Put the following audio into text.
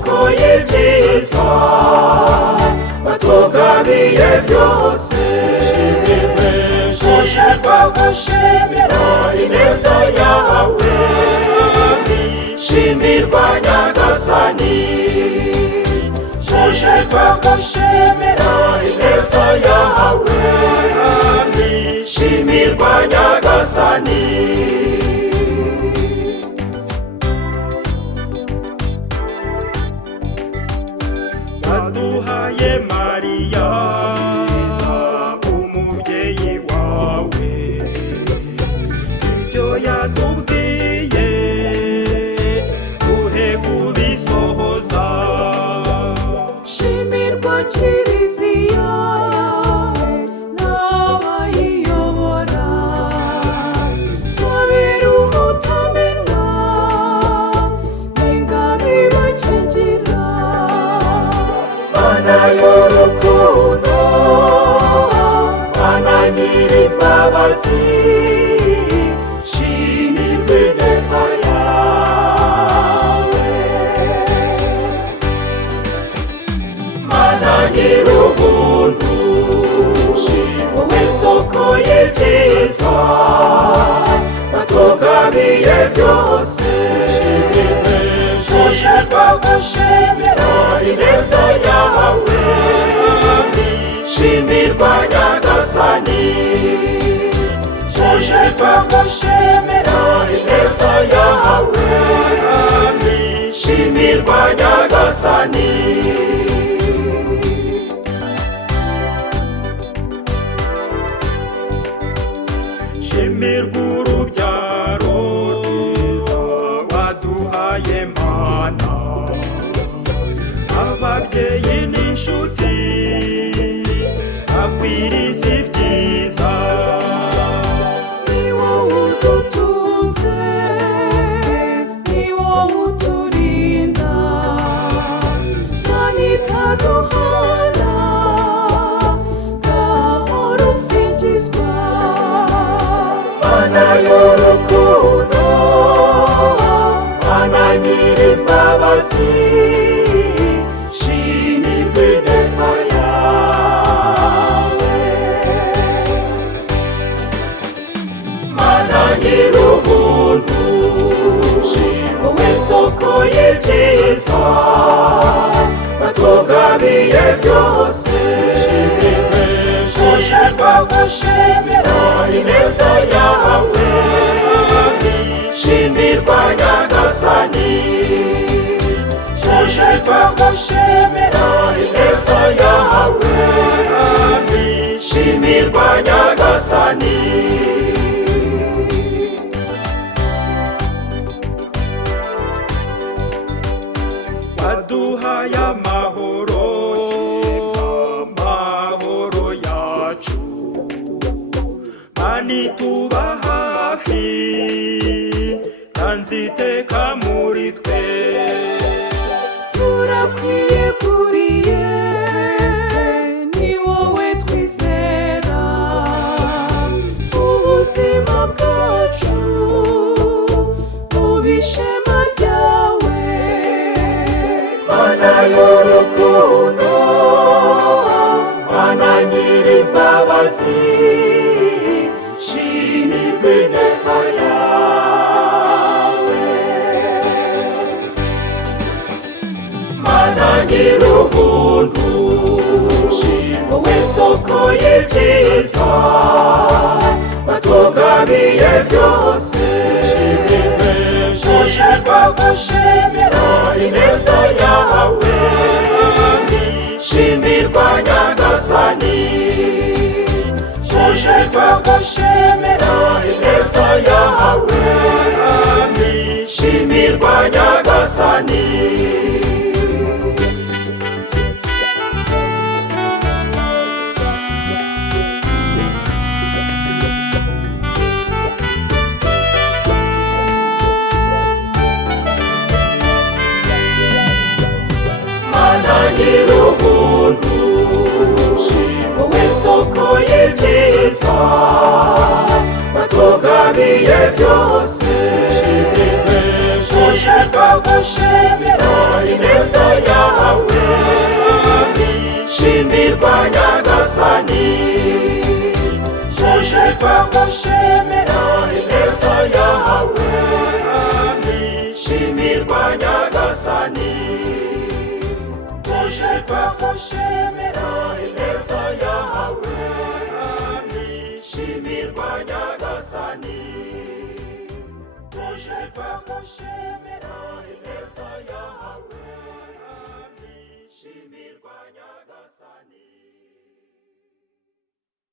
isoko y'ibyiza watugabiye byose. Tuje twagushimira ineza yawe, shimirwa Nyagasani. Tuje twagushimira ineza yawe, shimirwa Nyagasani. Waduhaye Mariya umubyeyi wawe, ibyo yatubwiye duhe kubisohoza. Shimirwa Kiliziya n'abayiyobora, babera umutamenwa n'ingabe bakigira. Mana y'urukundo, Mana nyir'imbabazi, shimirwa ineza yawe. Mana nyir'ubuntu, wowe isoko y'ibyiza watugabiye byose. Tuje twagushimira ineza yawe, shimirwa Nyagasani. Tuje twagushimira ineza yawe, shimirwa Nyagasani. Shimirwa urubyaro rwiza waduhaye Mana, ababyeyi n'inshuti bakwiriza ibyiza. Ni wowe udutunze, ni wowe uturinda, Mana itaduhana, gahora usingizwa. Mana y'urukundo, Mana nyir'imbabazi, shimirwa ineza yawe. Mana nyir'ubuntu, wowe isoko y'ibyiza watugabiye byose. Tuje twagushimira ineza yawe, shimirwa Nyagasani. Tuje twagushimira ineza yawe, shimirwa Nyagasani. Waduhaye amahoro, amahoro yacu, Mana ituba hafi, tanzi iteka muri twe. Turakwiyeguriye, ni wowe twizera, ubuzima bwacu bube ishema ryawe. Mana y'urukundo, Mana nyir'imbabazi, shimirwa ineza yawe. Mana nyir'ubuntu, wowe isoko y'ibyiza watugabiye byose. Tuje twagushimira ineza yawe, shimirwa Nyagasani. Tuje twagushimira ineza yawe, shimirwa Nyagasani. Mana nyir'ubuntu, wowe isoko y'ibyiza watugabiye byose. Tuje twagushimira ineza yawe shimirwa nyagasani tuje twagushimira ineza yawe shimirwa nyagasani tuje twagushimira ineza yawe shimirwa nyagasani tuje twagushimira ineza yawe shimirwa nyagasani.